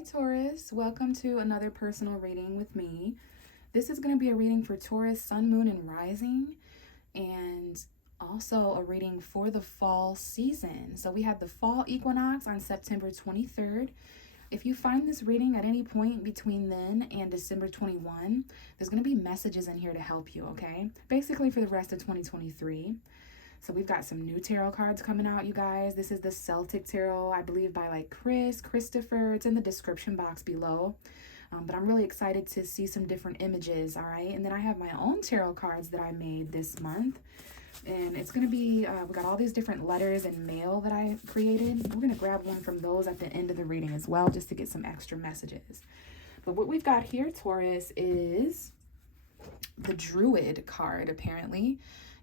Hi Taurus, welcome to another personal reading with me. This is going to be a reading for Taurus, Sun, Moon, and Rising, and also a reading for the fall season. So we have the fall equinox on September 23rd. If you find this reading at any point between then and December 21, there's going to be messages in here to help you, okay? Basically for the rest of 2023. So we've got some new tarot cards coming out, you guys. This is the CELTIC tarot, I believe by like Kristoffer. It's in the description box below. But I'm really excited to see some different images, all right? And then I have my own tarot cards that I made this month. And it's going to be, we got all these different letters and mail that I created. We're going to grab one from those at the end of the reading as well, just to get some extra messages. But what we've got here, Taurus, is the Druid card, apparently.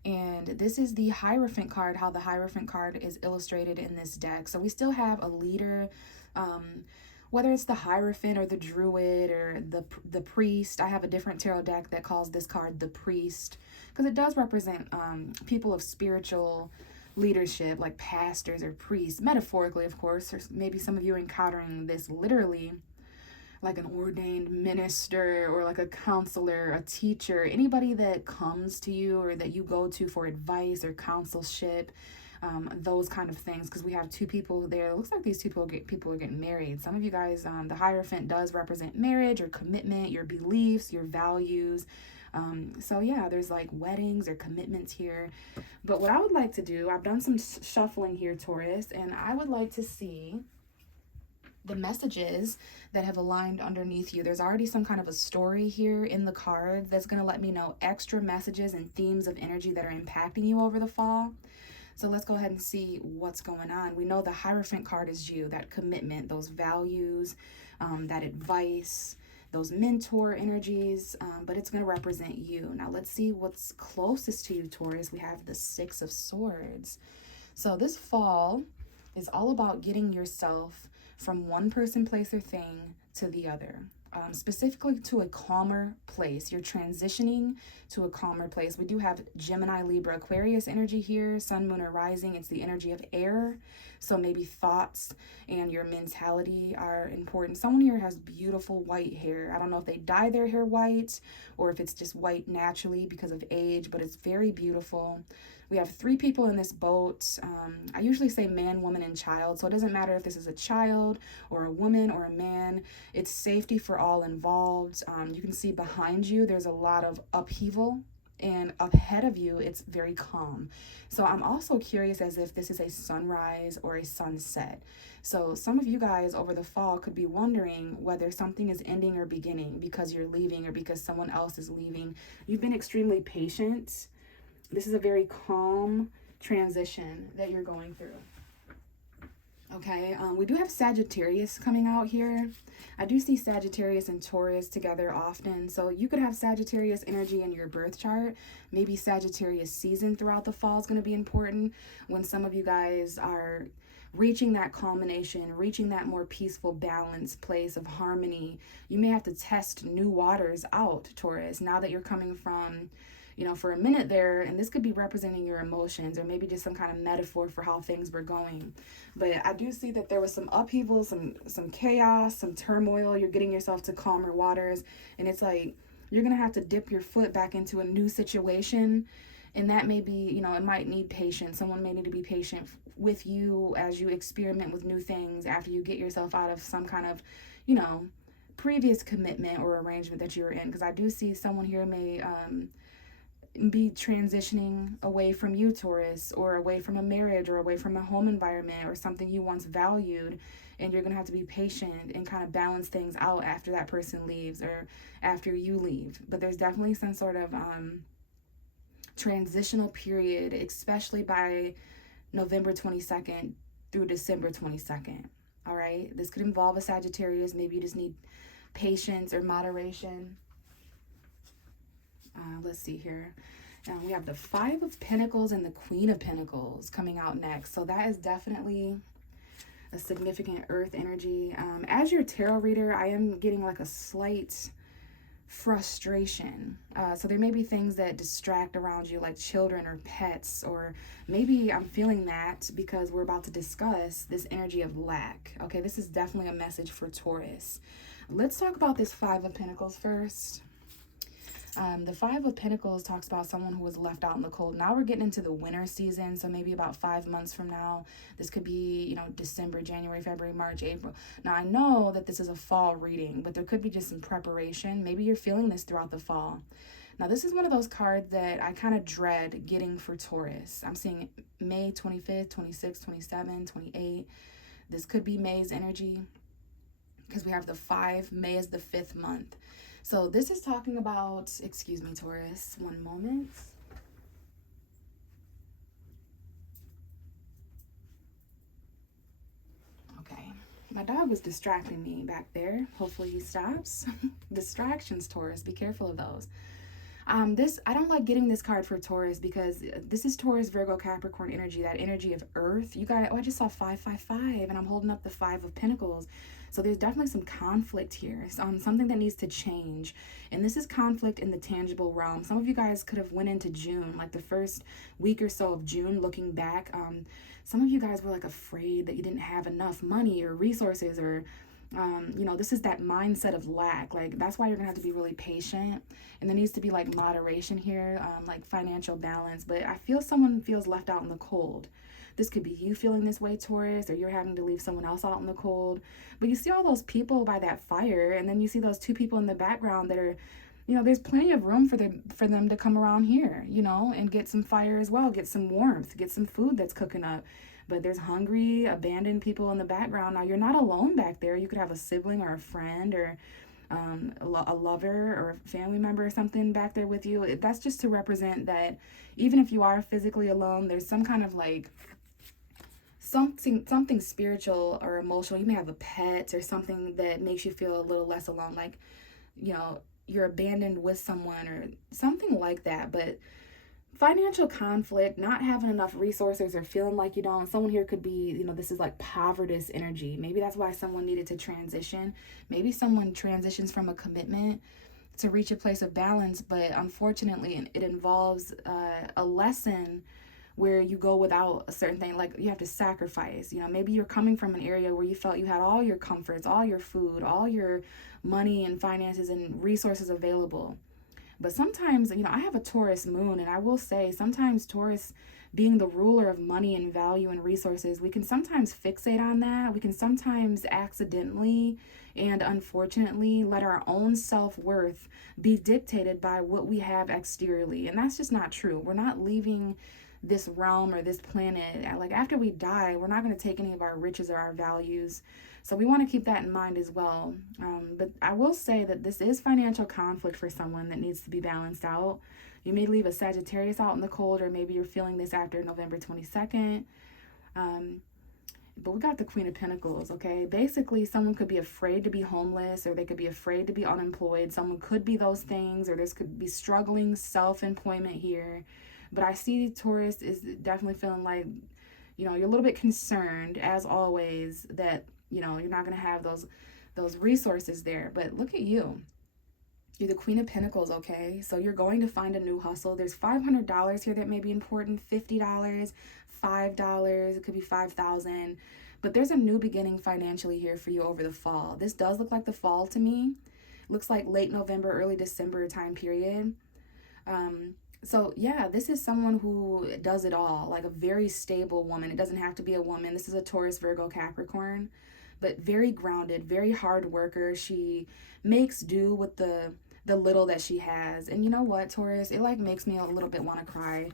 And this is the Hierophant card, how the Hierophant card is illustrated in this deck. So we still have a leader, whether it's the Hierophant or the Druid or the Priest. I have a different tarot deck that calls this card the Priest, because it does represent people of spiritual leadership, like pastors or priests, metaphorically, of course. Or maybe some of you are encountering this literally, like an ordained minister or like a counselor, a teacher, anybody that comes to you or that you go to for advice or counselship, those kind of things. Because we have two people there. It looks like these two people are getting married. Some of you guys, the Hierophant does represent marriage or commitment, your beliefs, your values. So yeah, there's like weddings or commitments here. But what I would like to do, I've done some shuffling here, Taurus, and I would like to see the messages that have aligned underneath you. There's already some kind of a story here in the card that's going to let me know extra messages and themes of energy that are impacting you over the fall. So let's go ahead and see what's going on. We know the Hierophant card is you, that commitment, those values, that advice, those mentor energies, but it's going to represent you. Now let's see what's closest to you, Taurus. We have the Six of Swords. So this fall is all about getting yourself from one person, place, or thing to the other, specifically to a calmer place. You're transitioning to a calmer place. We do have Gemini, Libra, Aquarius energy here, Sun, Moon, or Rising. It's the energy of air. So maybe thoughts and your mentality are important. Someone here has beautiful white hair. I don't know if they dye their hair white or if it's just white naturally because of age, but it's very beautiful. We have three people in this boat. I usually say man, woman, and child. So it doesn't matter if this is a child or a woman or a man. It's safety for all involved. You can see behind you, there's a lot of upheaval. And up ahead of you, it's very calm. So I'm also curious as if this is a sunrise or a sunset. So some of you guys over the fall could be wondering whether something is ending or beginning because you're leaving or because someone else is leaving. You've been extremely patient. This is a very calm transition that you're going through. Okay, we do have Sagittarius coming out here. I do see Sagittarius and Taurus together often. So you could have Sagittarius energy in your birth chart. Maybe Sagittarius season throughout the fall is going to be important when some of you guys are reaching that culmination, reaching that more peaceful, balanced place of harmony. You may have to test new waters out, Taurus, now that you're coming from, for a minute there, and this could be representing your emotions or maybe just some kind of metaphor for how things were going. But I do see that there was some upheaval, some chaos, some turmoil. You're getting yourself to calmer waters, and it's like you're going to have to dip your foot back into a new situation, and that may be, it might need patience. Someone may need to be patient with you as you experiment with new things after you get yourself out of some kind of, previous commitment or arrangement that you're in, because I do see someone here may be transitioning away from you, Taurus, or away from a marriage or away from a home environment or something you once valued, and you're going to have to be patient and kind of balance things out after that person leaves or after you leave. But there's definitely some sort of transitional period, especially by November 22nd through December 22nd. All right, this could involve a Sagittarius. Maybe you just need patience or moderation. Let's see here. We have the Five of Pentacles and the Queen of Pentacles coming out next. So that is definitely a significant earth energy. As your tarot reader, I am getting like a slight frustration. So there may be things that distract around you, like children or pets, or maybe I'm feeling that because we're about to discuss this energy of lack. Okay, this is definitely a message for Taurus. Let's talk about this Five of Pentacles first. The Five of Pentacles talks about someone who was left out in the cold. Now we're getting into the winter season, so maybe about 5 months from now. This could be, December, January, February, March, April. Now I know that this is a fall reading, but there could be just some preparation. Maybe you're feeling this throughout the fall. Now this is one of those cards that I kind of dread getting for Taurus. I'm seeing May 25th, 26th, 27th, 28th. This could be May's energy because we have the 5. May is the 5th month. So this is talking about, excuse me, Taurus, one moment. Okay, my dog was distracting me back there. Hopefully he stops. Distractions, Taurus, be careful of those. I don't like getting this card for Taurus because this is Taurus, Virgo, Capricorn energy, that energy of earth. You guys, I just saw 555 and I'm holding up the 5 of Pentacles. So there's definitely some conflict here, something that needs to change. And this is conflict in the tangible realm. Some of you guys could have went into June, like the first week or so of June, looking back. Some of you guys were like afraid that you didn't have enough money or resources or this is that mindset of lack. Like that's why you're gonna have to be really patient, and there needs to be like moderation here, like financial balance. But I feel someone feels left out in the cold. This could be you feeling this way, Taurus, or you're having to leave someone else out in the cold. But you see all those people by that fire, and then you see those 2 people in the background that are, there's plenty of room for them to come around here, and get some fire as well, get some warmth, get some food that's cooking up. But there's hungry, abandoned people in the background. Now, you're not alone back there. You could have a sibling or a friend or a lover or a family member or something back there with you. That's just to represent that even if you are physically alone, there's some kind of like something spiritual or emotional. You may have a pet or something that makes you feel a little less alone, like, you're abandoned with someone or something like that. But financial conflict, not having enough resources or feeling like you don't. Someone here could be, this is like poverty energy. Maybe that's why someone needed to transition. Maybe someone transitions from a commitment to reach a place of balance, but unfortunately it involves a lesson where you go without a certain thing, like you have to sacrifice. Maybe you're coming from an area where you felt you had all your comforts, all your food, all your money and finances and resources available. But sometimes, I have a Taurus moon, and I will say sometimes Taurus, being the ruler of money and value and resources, we can sometimes fixate on that. We can sometimes accidentally and unfortunately let our own self-worth be dictated by what we have exteriorly. And that's just not true. We're not leaving this realm or this planet. Like after we die, we're not going to take any of our riches or our values. So we want to keep that in mind as well. But I will say that this is financial conflict for someone that needs to be balanced out. You may leave a Sagittarius out in the cold, or maybe you're feeling this after November 22nd. But we got the Queen of Pentacles, okay? Basically, someone could be afraid to be homeless, or they could be afraid to be unemployed. Someone could be those things, or there could be struggling self-employment here. But I see Taurus is definitely feeling like, you're a little bit concerned, as always, that, you're not going to have those resources there. But look at you. You're the Queen of Pentacles, okay? So you're going to find a new hustle. There's $500 here that may be important, $50, $5, it could be $5,000. But there's a new beginning financially here for you over the fall. This does look like the fall to me. Looks like late November, early December time period. So yeah, this is someone who does it all, like a very stable woman. It doesn't have to be a woman. This is a Taurus, Virgo, Capricorn, but very grounded, very hard worker. She makes do with the little that she has. And you know what, Taurus, it like makes me a little bit want to cry.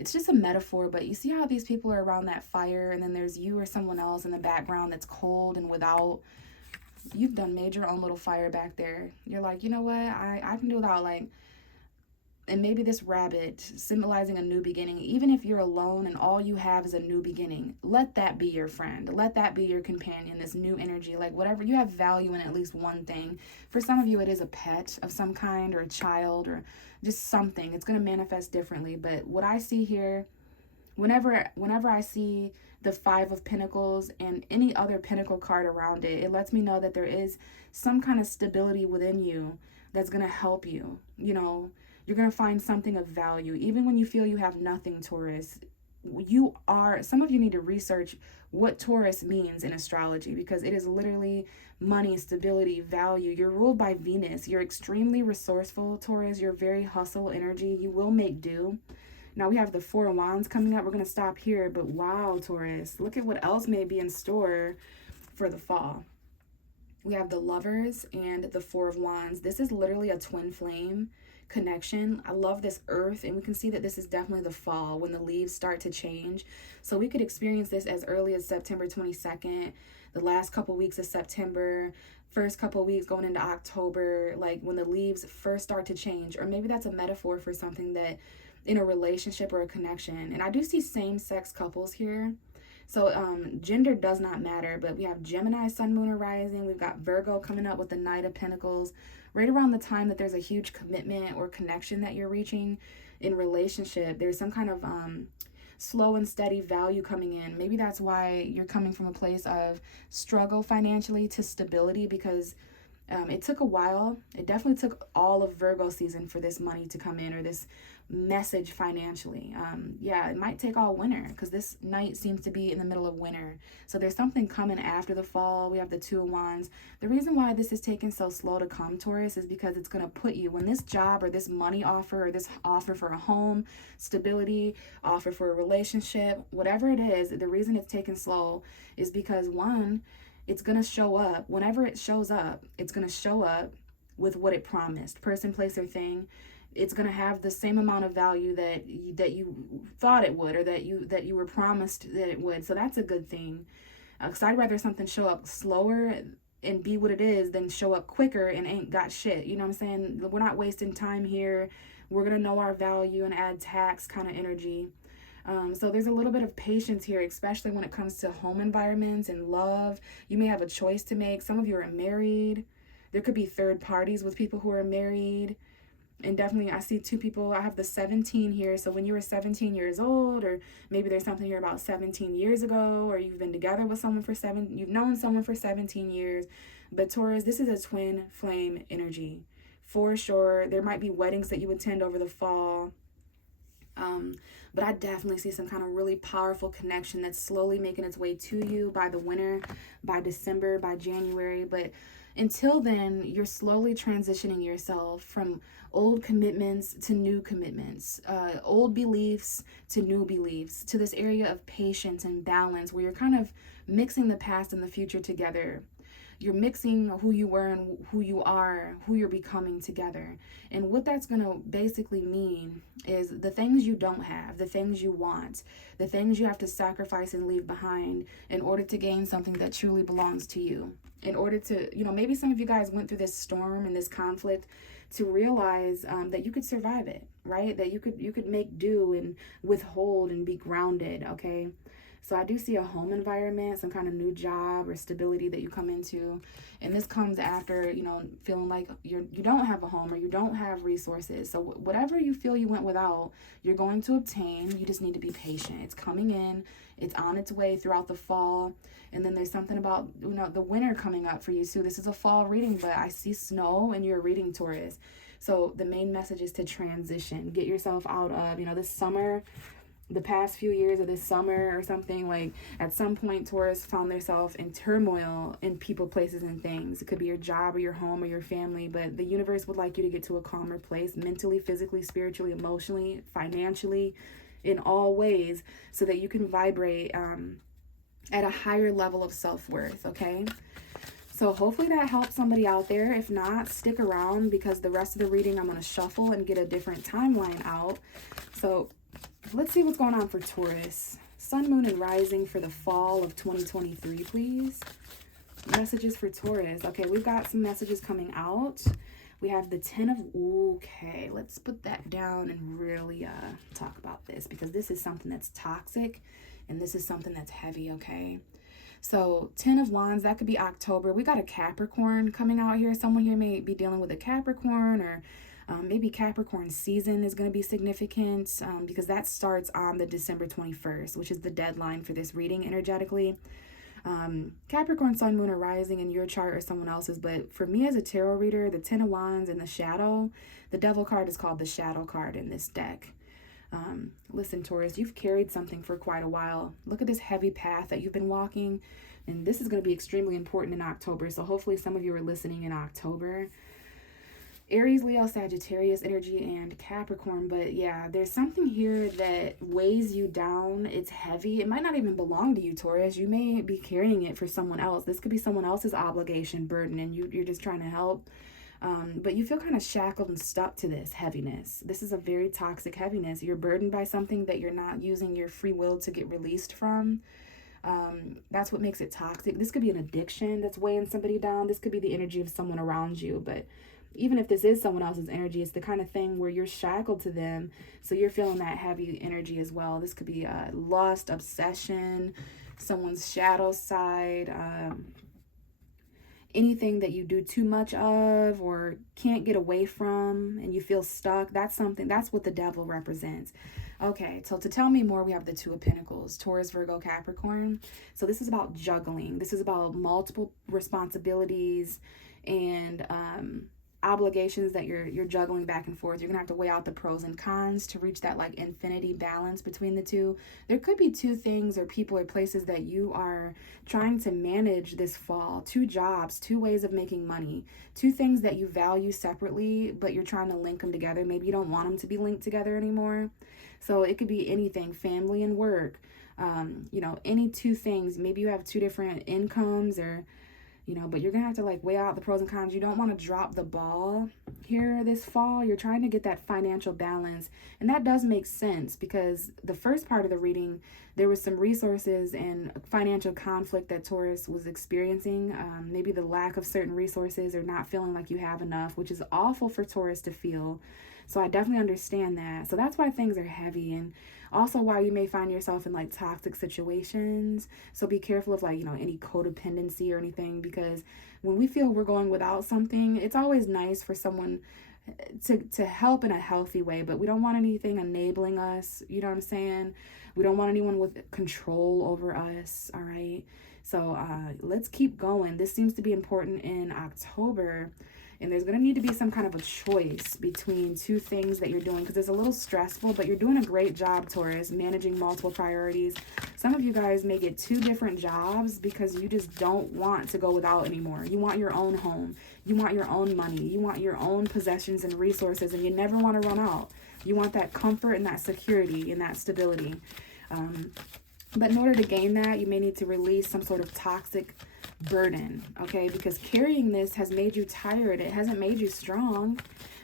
It's just a metaphor, but you see how these people are around that fire, and then there's you or someone else in the background that's cold and without. You've done made your own little fire back there. You're like, you know what, I can do without, like. And maybe this rabbit symbolizing a new beginning, even if you're alone and all you have is a new beginning, let that be your friend. Let that be your companion, this new energy, like whatever. You have value in at least one thing. For some of you, it is a pet of some kind or a child or just something. It's going to manifest differently. But what I see here Whenever I see the Five of Pentacles and any other pentacle card around it, it lets me know that there is some kind of stability within you that's going to help you. You know, you're going to find something of value. Even when you feel you have nothing, Taurus, some of you need to research what Taurus means in astrology, because it is literally money, stability, value. You're ruled by Venus. You're extremely resourceful, Taurus. You're very hustle energy. You will make do. Now we have the Four of Wands coming up. We're going to stop here, but wow, Taurus, look at what else may be in store for the fall. We have the Lovers and the Four of Wands. This is literally a twin flame connection. I love this earth, and we can see that this is definitely the fall when the leaves start to change. So we could experience this as early as September 22nd, the last couple weeks of September, first couple weeks going into October, like when the leaves first start to change. Or maybe that's a metaphor for something that in a relationship or a connection. And I do see same-sex couples here. So gender does not matter, but we have Gemini, Sun, Moon, or Rising. We've got Virgo coming up with the Knight of Pentacles right around the time that there's a huge commitment or connection that you're reaching in relationship. There's some kind of slow and steady value coming in. Maybe that's why you're coming from a place of struggle financially to stability, because it took a while. It definitely took all of Virgo season for this money to come in, or this message financially. Yeah, it might take all winter, because this night seems to be in the middle of winter. So there's something coming after the fall. We have the Two of Wands. The reason why this is taking so slow to come, Taurus, is because it's going to put you, when this job or this money offer or this offer for a home, stability, offer for a relationship, whatever it is, the reason it's taking slow is because, one, it's going to show up. Whenever it shows up, it's going to show up with what it promised. Person, place, or thing. It's going to have the same amount of value that you thought it would, or that you were promised that it would. So that's a good thing. Because I'd rather something show up slower and be what it is than show up quicker and ain't got shit. You know what I'm saying? We're not wasting time here. We're going to know our value and add tax kind of energy. So there's a little bit of patience here, especially when it comes to home environments and love. You may have a choice to make. Some of you are married. There could be third parties with people who are married. And definitely I see two people. I have the 17 here. So when you were 17 years old, or maybe there's something here about 17 years ago, or you've been together with someone you've known someone for 17 years. But Taurus, this is a twin flame energy for sure. There might be weddings that you attend over the fall. But I definitely see some kind of really powerful connection that's slowly making its way to you by the winter, by December, by January. But until then, you're slowly transitioning yourself from old commitments to new commitments, old beliefs to new beliefs, to this area of patience and balance where you're kind of mixing the past and the future together. You're mixing who you were and who you are, who you're becoming together. And what that's going to basically mean is the things you don't have, the things you want, the things you have to sacrifice and leave behind in order to gain something that truly belongs to you. In order to, maybe some of you guys went through this storm and this conflict to realize that you could survive it, right? That you could make do and withhold and be grounded, okay? So I do see a home environment, some kind of new job or stability that you come into. And this comes after, feeling like you don't have a home or you don't have resources. So whatever you feel you went without, you're going to obtain. You just need to be patient. It's coming in. It's on its way throughout the fall. And then there's something about, the winter coming up for you too. This is a fall reading, but I see snow and you're reading, Taurus. So the main message is to transition. Get yourself out of, this summer, the past few years of this summer or something, like at some point Taurus found themselves in turmoil in people, places, and things. It could be your job or your home or your family, but the universe would like you to get to a calmer place mentally, physically, spiritually, emotionally, financially, in all ways, so that you can vibrate at a higher level of self-worth, okay? So hopefully that helps somebody out there. If not, stick around, because the rest of the reading I'm going to shuffle and get a different timeline out. So let's see what's going on for Taurus. Sun, Moon, and Rising for the fall of 2023, please. Messages for Taurus. Okay, we've got some messages coming out. We have the 10 of... Okay, let's put that down and really talk about this, because this is something that's toxic and this is something that's heavy, okay? So 10 of Wands, that could be October. We got a Capricorn coming out here. Someone here may be dealing with a Capricorn, or Maybe Capricorn season is going to be significant because that starts on the December 21st, which is the deadline for this reading energetically. Capricorn, Sun, Moon, or Rising in your chart or someone else's, but for me as a tarot reader, the Ten of Wands and the Shadow, the Devil card is called the Shadow card in this deck. Listen, Taurus, you've carried something for quite a while. Look at this heavy path that you've been walking, and this is going to be extremely important in October, so hopefully some of you are listening in October. Aries, Leo, Sagittarius energy, and Capricorn. But yeah, there's something here that weighs you down. It's heavy. It might not even belong to you, Taurus. You may be carrying it for someone else. This could be someone else's obligation, burden, and you're just trying to help. But you feel kind of shackled and stuck to this heaviness. This is a very toxic heaviness. You're burdened by something that you're not using your free will to get released from. That's what makes it toxic. This could be an addiction that's weighing somebody down. This could be the energy of someone around you, but even if this is someone else's energy, it's the kind of thing where you're shackled to them, so you're feeling that heavy energy as well. This could be lust, obsession, someone's shadow side, anything that you do too much of or can't get away from and you feel stuck. That's what the devil represents. Okay, so to tell me more, we have the Two of Pentacles, Taurus, Virgo, Capricorn. So this is about juggling. This is about multiple responsibilities and obligations that you're juggling back and forth. You're gonna have to weigh out the pros and cons to reach that like infinity balance between the two. There could be two things or people or places that you are trying to manage this fall. Two jobs, two ways of making money, two things that you value separately, but you're trying to link them together. Maybe you don't want them to be linked together anymore. So it could be anything, family and work, any two things. Maybe you have two different incomes or but you're gonna have to like weigh out the pros and cons. You don't want to drop the ball here this fall. You're trying to get that financial balance, and that does make sense because the first part of the reading, there was some resources and financial conflict that Taurus was experiencing. Maybe the lack of certain resources or not feeling like you have enough, which is awful for Taurus to feel. So I definitely understand that. So that's why things are heavy, and also why you may find yourself in like toxic situations. So be careful of like, any codependency or anything, because when we feel we're going without something, it's always nice for someone to help in a healthy way, but we don't want anything enabling us. You know what I'm saying? We don't want anyone with control over us. All right. So let's keep going. This seems to be important in October. And there's going to need to be some kind of a choice between two things that you're doing because it's a little stressful, but you're doing a great job, Taurus, managing multiple priorities. Some of you guys may get two different jobs because you just don't want to go without anymore. You want your own home. You want your own money. You want your own possessions and resources, and you never want to run out. You want that comfort and that security and that stability. But in order to gain that, you may need to release some sort of toxic burden, okay? Because carrying this has made you tired. It hasn't made you strong.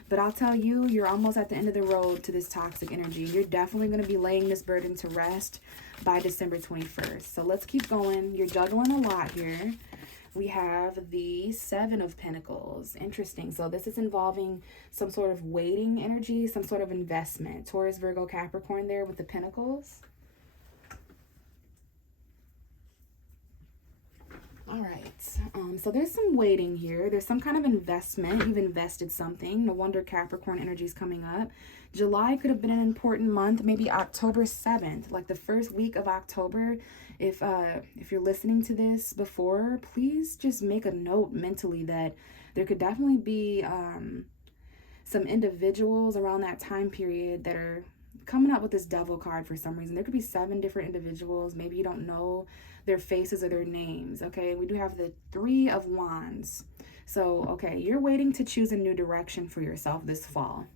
But I'll tell you, you're almost at the end of the road to this toxic energy. You're definitely going to be laying this burden to rest by December 21st. So let's keep going. You're juggling a lot here. We have the Seven of Pentacles. Interesting. So this is involving some sort of waiting energy, some sort of investment. Taurus, Virgo, Capricorn there with the Pentacles. All right, so there's some waiting here. There's some kind of investment. You've invested something. No wonder Capricorn energy is coming up. July could have been an important month. Maybe October 7th, like the first week of October. If you're listening to this before, please just make a note mentally that there could definitely be some individuals around that time period that are coming up with this devil card for some reason. There could be 7 different individuals. Maybe you don't know their faces or their names. Okay, we do have the Three of Wands. So okay, you're waiting to choose a new direction for yourself this fall.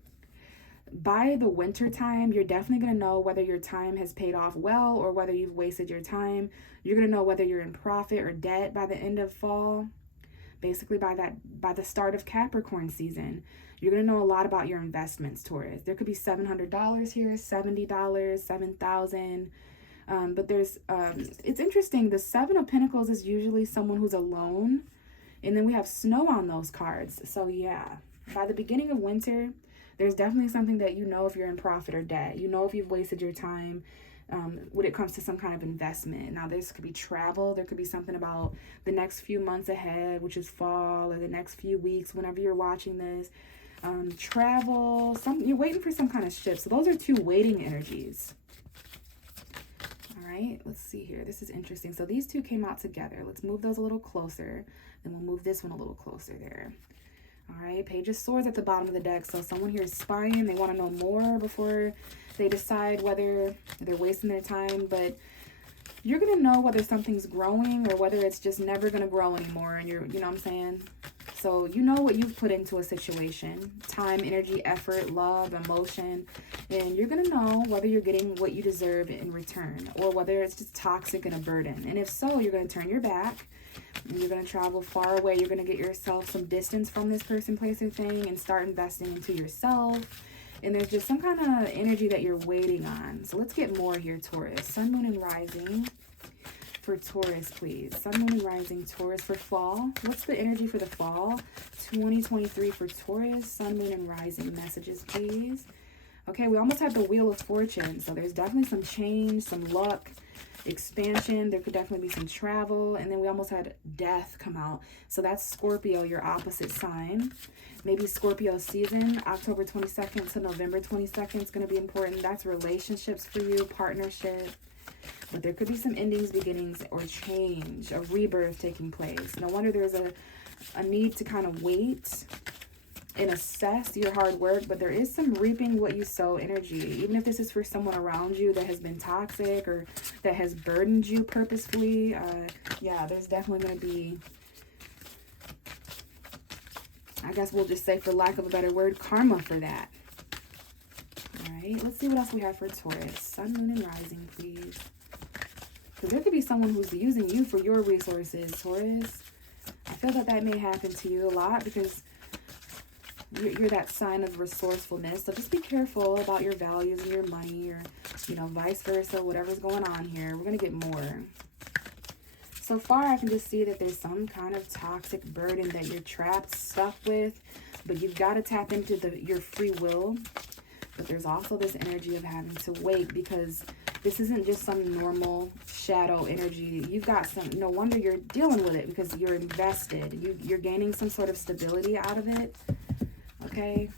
By the winter time, you're definitely going to know whether your time has paid off well or whether you've wasted your time. You're going to know whether you're in profit or debt by the end of fall. Basically by the start of Capricorn season. You're going to know a lot about your investments, Taurus. There could be $700 here, $70, $7,000. But there's, it's interesting. The Seven of Pentacles is usually someone who's alone. And then we have snow on those cards. So yeah, by the beginning of winter, there's definitely something that you know if you're in profit or debt. You know if you've wasted your time when it comes to some kind of investment. Now, this could be travel. There could be something about the next few months ahead, which is fall, or the next few weeks, whenever you're watching this. Travel, you're waiting for some kind of shift. So those are two waiting energies. All right, let's see here. This is interesting. So these two came out together. Let's move those a little closer. Then we'll move this one a little closer there. All right, Page of Swords at the bottom of the deck. So someone here is spying. They want to know more before they decide whether they're wasting their time. But you're going to know whether something's growing or whether it's just never going to grow anymore. And you know what I'm saying? So you know what you've put into a situation. Time, energy, effort, love, emotion. And you're going to know whether you're getting what you deserve in return or whether it's just toxic and a burden. And if so, you're going to turn your back. And you're going to travel far away. You're going to get yourself some distance from this person, place, or thing and start investing into yourself. And there's just some kind of energy that you're waiting on. So let's get more here, Taurus. Sun, Moon, and Rising for Taurus, please. Sun, Moon, and Rising, Taurus for fall. What's the energy for the fall? 2023 for Taurus. Sun, Moon, and Rising messages, please. Okay, we almost had the Wheel of Fortune. So there's definitely some change, some luck, expansion. There could definitely be some travel. And then we almost had Death come out. So that's Scorpio, your opposite sign. Maybe Scorpio season, October 22nd to November 22nd is going to be important. That's relationships for you, partnership. But there could be some endings, beginnings, or change, a rebirth taking place. No wonder there's a need to kind of wait and assess your hard work. But there is some reaping what you sow energy. Even if this is for someone around you that has been toxic or that has burdened you purposefully. Yeah, there's definitely going to be, I guess we'll just say, for lack of a better word, karma for that. All right, let's see what else we have for Taurus. Sun, Moon, and Rising, please. Because there could be someone who's using you for your resources, Taurus. I feel that that may happen to you a lot because you're that sign of resourcefulness. So just be careful about your values and your money, or, you know, vice versa, whatever's going on here. We're going to get more. So far, I can just see that there's some kind of toxic burden that you're trapped, stuck with, but you've got to tap into your free will. But there's also this energy of having to wait, because this isn't just some normal shadow energy. You've got some, no wonder you're dealing with it, because you're invested. You're gaining some sort of stability out of it. Okay,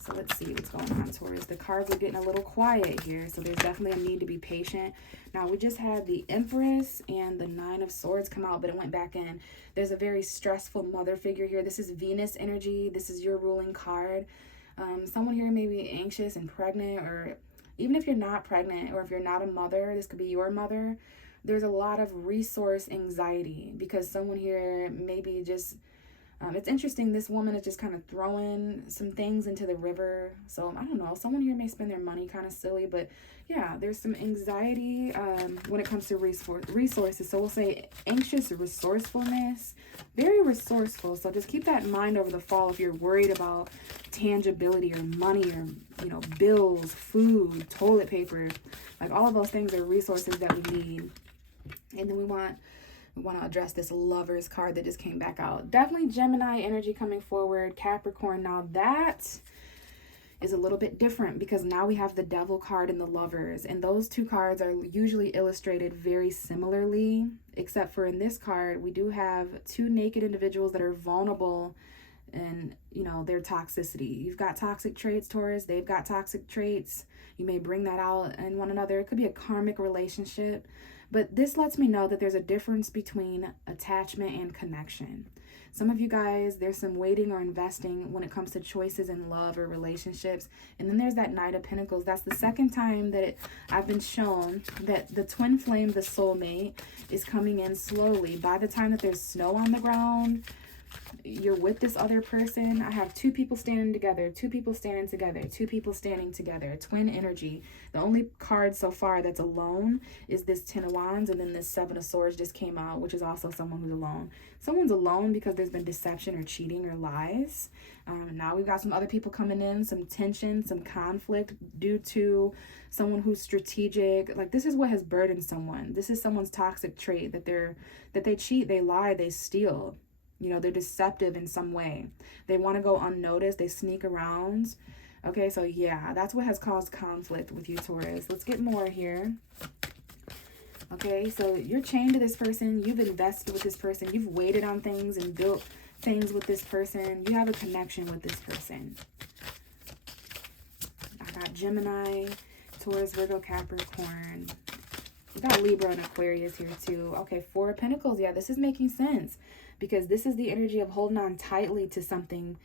so let's see what's going on, Taurus. The cards are getting a little quiet here, so there's definitely a need to be patient. Now, we just had the Empress and the Nine of Swords come out, but it went back in. There's a very stressful mother figure here. This is Venus energy. This is your ruling card. Someone here may be anxious and pregnant, or even if you're not pregnant, or if you're not a mother, this could be your mother. There's a lot of resource anxiety, because someone here maybe just... it's interesting, this woman is just kind of throwing some things into the river. So, I don't know, someone here may spend their money kind of silly, but yeah, there's some anxiety when it comes to resources. So we'll say anxious resourcefulness, very resourceful. So just keep that in mind over the fall if you're worried about tangibility or money or, you know, bills, food, toilet paper. Like, all of those things are resources that we need. And then we want to address this Lovers card that just came back out. Definitely Gemini energy coming forward. Capricorn. Now that is a little bit different, because now we have the Devil card and the Lovers, and those two cards are usually illustrated very similarly, except for in this card we do have two naked individuals that are vulnerable and, you know, their toxicity. You've got toxic traits, Taurus. They've got toxic traits. You may bring that out in one another. It could be a karmic relationship. But this lets me know that there's a difference between attachment and connection. Some of you guys, there's some waiting or investing when it comes to choices in love or relationships. And then there's that Knight of Pentacles. That's the second time that I've been shown that the twin flame, the soulmate, is coming in slowly. By the time that there's snow on the ground, you're with this other person. I have two people standing together, two people standing together, two people standing together, twin energy. The only card so far that's alone is this Ten of Wands, and then this Seven of Swords just came out, which is also someone who's alone. Someone's alone because there's been deception or cheating or lies. Now we've got some other people coming in, some tension, some conflict due to someone who's strategic. Like, this is what has burdened someone. This is someone's toxic trait, that they cheat, they lie, they steal. You know, they're deceptive in some way. They want to go unnoticed. They sneak around. Okay, so yeah, that's what has caused conflict with you, Taurus. Let's get more here. Okay, so you're chained to this person. You've invested with this person. You've waited on things and built things with this person. You have a connection with this person. I got Gemini, Taurus, Virgo, Capricorn. We got Libra and Aquarius here too. Okay, Four of Pentacles. Yeah, this is making sense because this is the energy of holding on tightly to something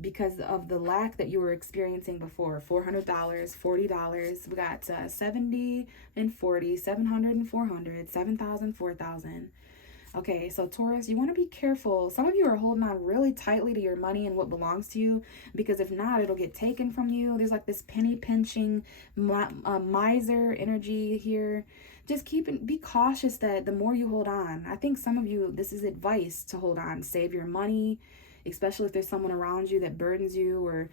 because of the lack that you were experiencing before. $400, $40. We got 70 and 40, 700 and 400, 7,000, 4,000. Okay, so Taurus, you want to be careful. Some of you are holding on really tightly to your money and what belongs to you, because if not, it'll get taken from you. There's like this penny pinching, miser energy here. Just be cautious that the more you hold on, I think some of you, this is advice to hold on. Save your money, especially if there's someone around you that burdens you or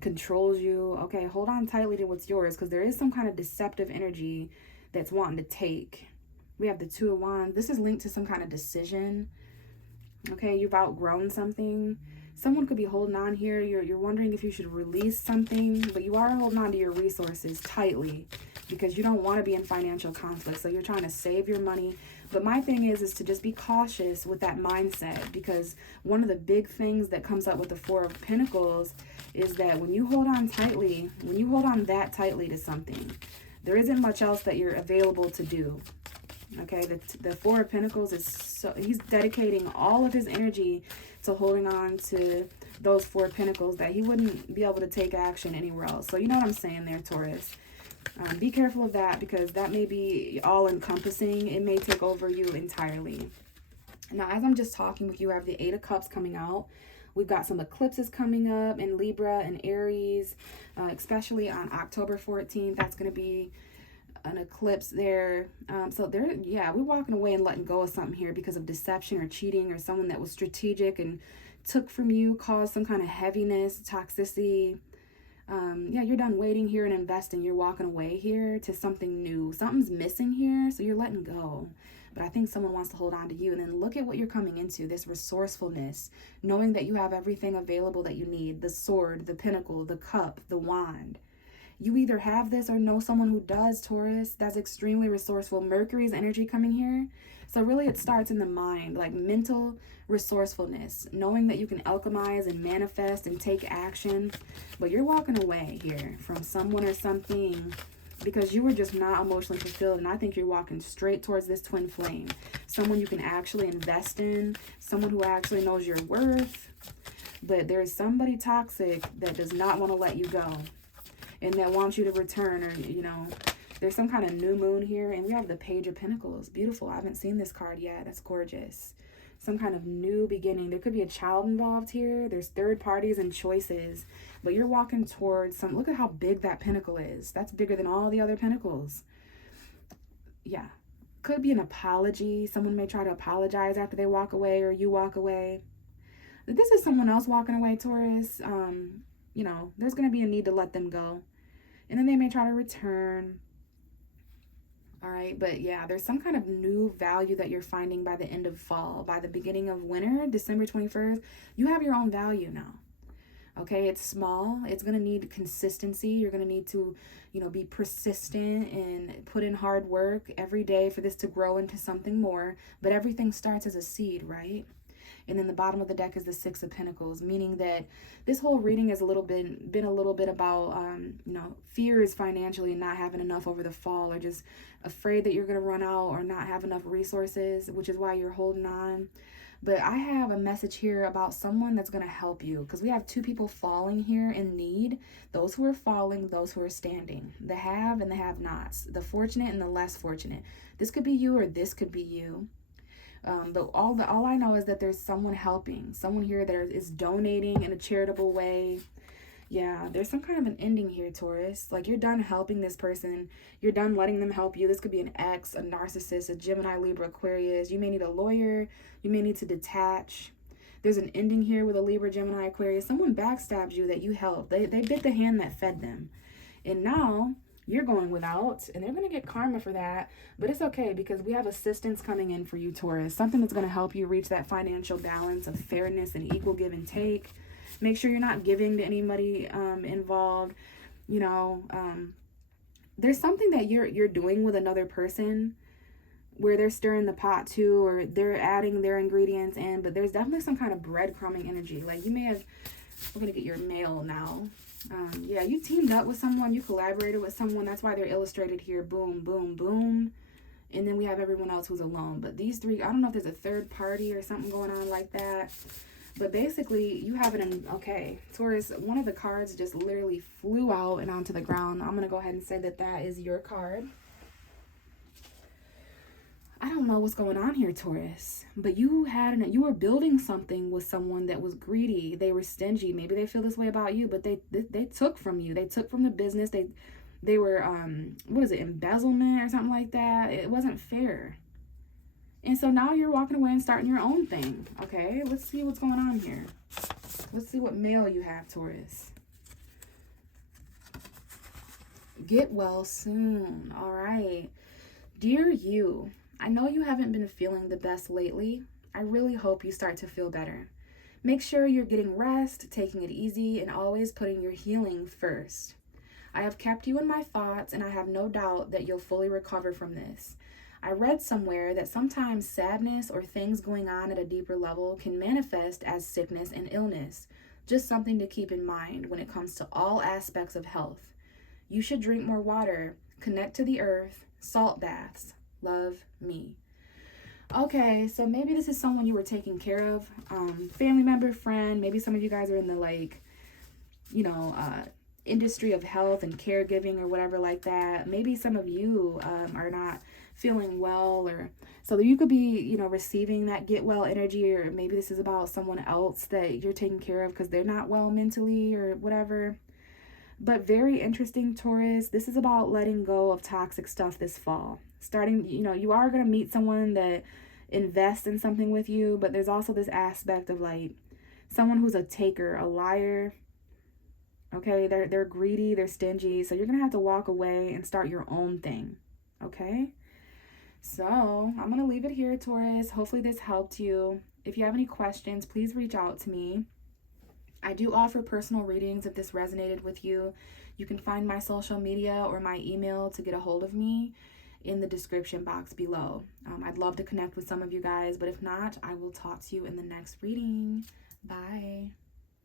controls you. Okay, hold on tightly to what's yours, because there is some kind of deceptive energy that's wanting to take. We have the Two of Wands. This is linked to some kind of decision. Okay, you've outgrown something. Someone could be holding on here. You're wondering if you should release something, but you are holding on to your resources tightly because you don't want to be in financial conflict. So you're trying to save your money. But my thing is to just be cautious with that mindset, because one of the big things that comes up with the Four of Pentacles is that when you hold on tightly, when you hold on that tightly to something, there isn't much else that you're available to do. Okay, the Four of Pentacles is so, he's dedicating all of his energy to holding on to those Four of Pentacles that he wouldn't be able to take action anywhere else. So you know what I'm saying there, Taurus. Be careful of that, because that may be all encompassing. It may take over you entirely. Now, as I'm just talking with you, I have the Eight of Cups coming out. We've got some eclipses coming up in Libra and Aries, especially on October 14th. That's going to be an eclipse there. So there, yeah, we're walking away and letting go of something here because of deception or cheating, or someone that was strategic and took from you, caused some kind of heaviness, toxicity. Yeah, you're done waiting here and investing. You're walking away here to something new. Something's missing here, so you're letting go. But I think someone wants to hold on to you. And then look at what you're coming into, this resourcefulness, knowing that you have everything available that you need. The sword, the pentacle, the cup, the wand. You either have this or know someone who does, Taurus. That's extremely resourceful. Mercury's energy coming here. So really it starts in the mind, like mental resourcefulness, knowing that you can alchemize and manifest and take action. But you're walking away here from someone or something because you were just not emotionally fulfilled. And I think you're walking straight towards this twin flame. Someone you can actually invest in, someone who actually knows your worth. But there's somebody toxic that does not want to let you go, and that wants you to return, or, you know, there's some kind of new moon here. And we have the Page of Pentacles. Beautiful. I haven't seen this card yet. That's gorgeous. Some kind of new beginning. There could be a child involved here. There's third parties and choices. But you're walking towards some... Look at how big that pentacle is. That's bigger than all the other pentacles. Yeah. Could be an apology. Someone may try to apologize after they walk away, or you walk away. This is someone else walking away, Taurus. You know, there's going to be a need to let them go. And then they may try to return. All right. But yeah, there's some kind of new value that you're finding by the end of fall. By the beginning of winter, December 21st, you have your own value now. Okay. It's small. It's going to need consistency. You're going to need to, you know, be persistent and put in hard work every day for this to grow into something more. But everything starts as a seed, right? And then the bottom of the deck is the Six of Pentacles, meaning that this whole reading has been a little bit about, you know, fears financially and not having enough over the fall, or just afraid that you're going to run out or not have enough resources, which is why you're holding on. But I have a message here about someone that's going to help you, because we have two people falling here in need. Those who are falling, those who are standing, the have and the have-nots, the fortunate and the less fortunate. This could be you, or this could be you. But all I know is that there's someone helping, someone here that is donating in a charitable way. Yeah, there's some kind of an ending here, Taurus. Like, you're done helping this person. You're done letting them help you. This could be an ex, a narcissist, a Gemini, Libra, Aquarius. You may need a lawyer. You may need to detach. There's an ending here with a Libra, Gemini, Aquarius. Someone backstabbed you that you helped. They bit the hand that fed them. And now you're going without, and they're going to get karma for that. But it's okay, because we have assistance coming in for you, Taurus. Something that's going to help you reach that financial balance of fairness and equal give and take. Make sure you're not giving to anybody involved. You know, there's something that you're doing with another person where they're stirring the pot too, or they're adding their ingredients in, but there's definitely some kind of breadcrumbing energy. Like you may have, we're going to get your mail now. Yeah, you teamed up with someone, you collaborated with someone. That's why they're illustrated here. Boom, boom, boom. And then we have everyone else who's alone. But these three, I don't know if there's a third party or something going on like that. But basically, you have it in, okay, Taurus, one of the cards just literally flew out and onto the ground. I'm going to go ahead and say that that is your card. I don't know what's going on here, Taurus, but you were building something with someone that was greedy. They were stingy. Maybe they feel this way about you, but they took from you. They took from the business. They were, what is it, embezzlement or something like that? It wasn't fair. And so now you're walking away and starting your own thing. Okay, let's see what's going on here. Let's see what mail you have, Taurus. Get well soon. All right. Dear you, I know you haven't been feeling the best lately. I really hope you start to feel better. Make sure you're getting rest, taking it easy, and always putting your healing first. I have kept you in my thoughts, and I have no doubt that you'll fully recover from this. I read somewhere that sometimes sadness or things going on at a deeper level can manifest as sickness and illness. Just something to keep in mind when it comes to all aspects of health. You should drink more water, connect to the earth, salt baths. Love, me. Okay, so maybe this is someone you were taking care of, family member, friend. Maybe some of you guys are in the, like, you know, industry of health and caregiving or whatever like that. Maybe some of you are not feeling well, or so you could be, you know, receiving that get well energy, or maybe this is about someone else that you're taking care of because they're not well mentally or whatever. But very interesting, Taurus. This is about letting go of toxic stuff this fall. Starting, you know, you are going to meet someone that invests in something with you, but there's also this aspect of like someone who's a taker, a liar. Okay, they're greedy, they're stingy. So you're going to have to walk away and start your own thing. Okay? So I'm going to leave it here, Taurus. Hopefully this helped you. If you have any questions, please reach out to me. I do offer personal readings if this resonated with you. You can find my social media or my email to get a hold of me in the description box below. I'd love to connect with some of you guys, but if not, I will talk to you in the next reading.